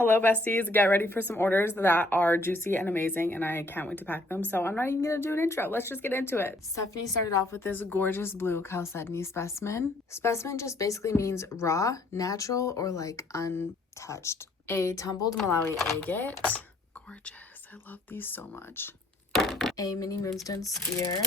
Hello besties, get ready for some orders that are juicy and amazing and I can't wait to pack them. So I'm not even gonna do an intro, let's just get into it. Stephanie started off with this gorgeous blue chalcedony specimen. Specimen just basically means raw, natural, or like untouched. A tumbled Malawi agate. Gorgeous, I love these so much. A mini moonstone sphere.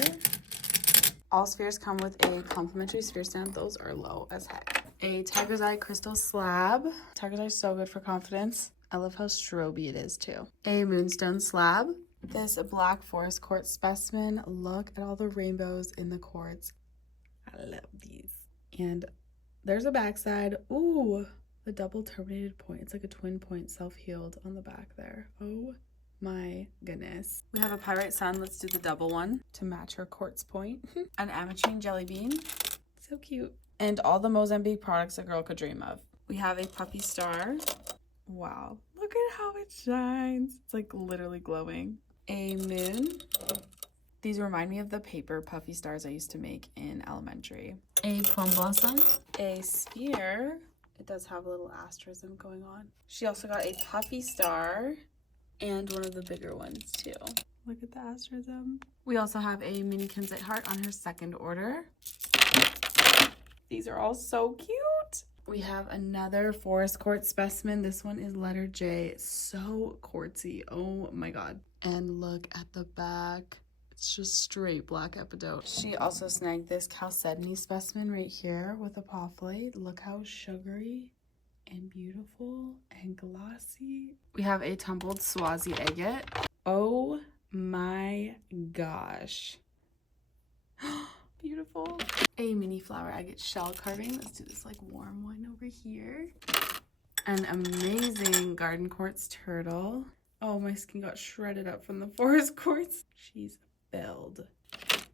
All spheres come with a complimentary sphere stand. Those are low as heck. A tiger's eye crystal slab. Tiger's eye is so good for confidence. I love how stroby it is too. A moonstone slab. This black forest quartz specimen. Look at all the rainbows in the quartz. I love these. And there's a backside. Ooh, the double terminated point. It's like a twin point self-healed on the back there. Oh my goodness. We have a pyrite sun. Let's do the double one to match her quartz point. An ametrine jelly bean. So cute. And all the Mozambique products a girl could dream of. We have a puppy star. Wow, look at how it shines. It's like literally glowing. A moon. These remind me of the paper puffy stars I used to make in elementary. A plum blossom. A sphere. It does have a little asterism going on. She also got a puffy star and one of the bigger ones too. Look at the asterism. We also have a mini Kensite heart on her second order. These are all so cute. We have another forest quartz specimen. This one is letter J. So quartzy. Oh my god. And look at the back. It's just straight black epidote. She also snagged this chalcedony specimen right here with a apophyllite. Look how sugary and beautiful and glossy. We have a tumbled Swazi agate. Oh my gosh. Beautiful. A mini flower agate shell carving. Let's do this like warm one over here. An amazing garden quartz turtle. Oh, my skin got shredded up from the forest quartz. She's filled.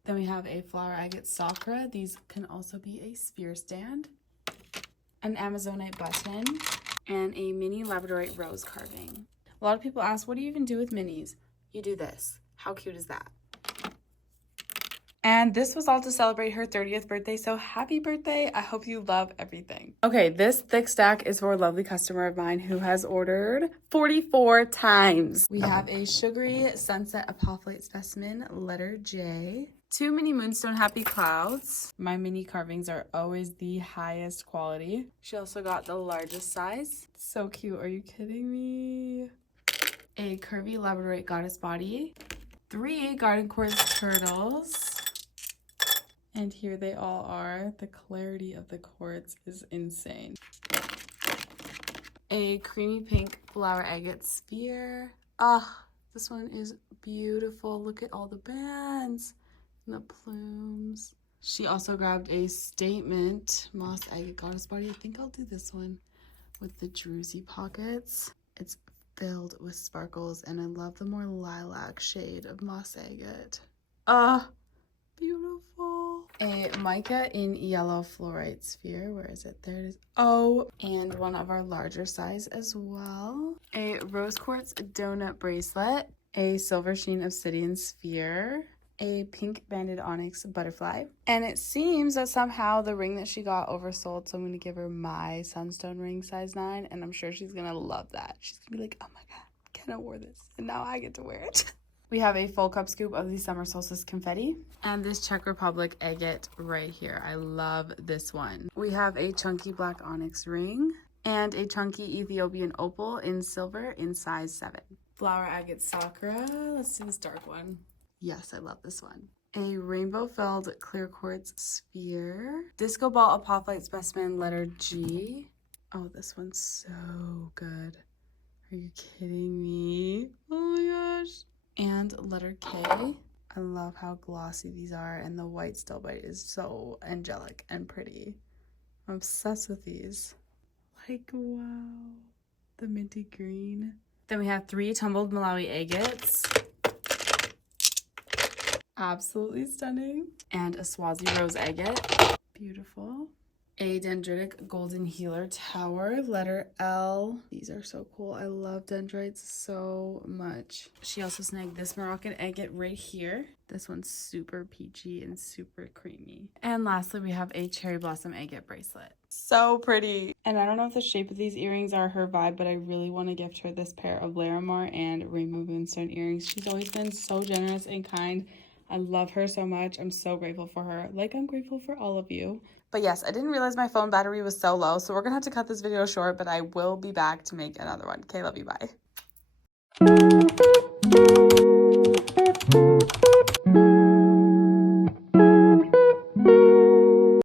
Then we have a flower agate sakura. These can also be a sphere stand. An amazonite button. And a mini labradorite rose carving. A lot of people ask, what do you even do with minis? You do this. How cute is that? And this was all to celebrate her 30th birthday, so happy birthday. I hope you love everything. Okay, this thick stack is for a lovely customer of mine who has ordered 44 times. We have a sugary sunset apophyllite specimen, letter J. 2 mini moonstone happy clouds. My mini carvings are always the highest quality. She also got the largest size. So cute, are you kidding me? A curvy labradorite goddess body. 3 garden quartz turtles. And here they all are. The clarity of the quartz is insane. A creamy pink flower agate sphere. Ah, this one is beautiful. Look at all the bands and the plumes. She also grabbed a statement moss agate goddess body. I think I'll do this one with the druzy pockets. It's filled with sparkles and I love the more lilac shade of moss agate. Ah, beautiful. A mica in yellow fluorite sphere. Where is it? There it is. Oh, and one of our larger size as well. A rose quartz donut bracelet. A silver sheen obsidian sphere. A pink banded onyx butterfly. And it seems that somehow the ring that she got oversold, so I'm going to give her my sunstone ring size 9, and I'm sure she's going to love that. She's going to be like, oh my god, Kenna wore this, and now I get to wear it. We have a full cup scoop of the summer solstice confetti and this Czech Republic agate right here. I love this one. We have a chunky black onyx ring and a chunky Ethiopian opal in silver in size 7. Flower agate sakura. Let's do this dark one. Yes, I love this one. A rainbow filled clear quartz sphere. Disco ball apophyllite specimen letter G. Oh, this one's so good. Are you kidding me? Oh my gosh. And letter K. I love how glossy these are, and the white stilbite is so angelic and pretty. I'm obsessed with these. Like, wow. The minty green. Then we have 3 tumbled Malawi agates. Absolutely stunning. And a Swazi rose agate. Beautiful. A dendritic golden healer tower, letter L. These are so cool. I love dendrites so much. She also snagged this Moroccan agate right here. This one's super peachy and super creamy. And lastly, we have a cherry blossom agate bracelet. So pretty. And I don't know if the shape of these earrings are her vibe, but I really want to gift her this pair of Larimar and Rainbow Moonstone earrings. She's always been so generous and kind. I love her so much. I'm so grateful for her. Like I'm grateful for all of you. But yes, I didn't realize my phone battery was so low, so we're gonna have to cut this video short, but I will be back to make another one. Okay, love you, bye.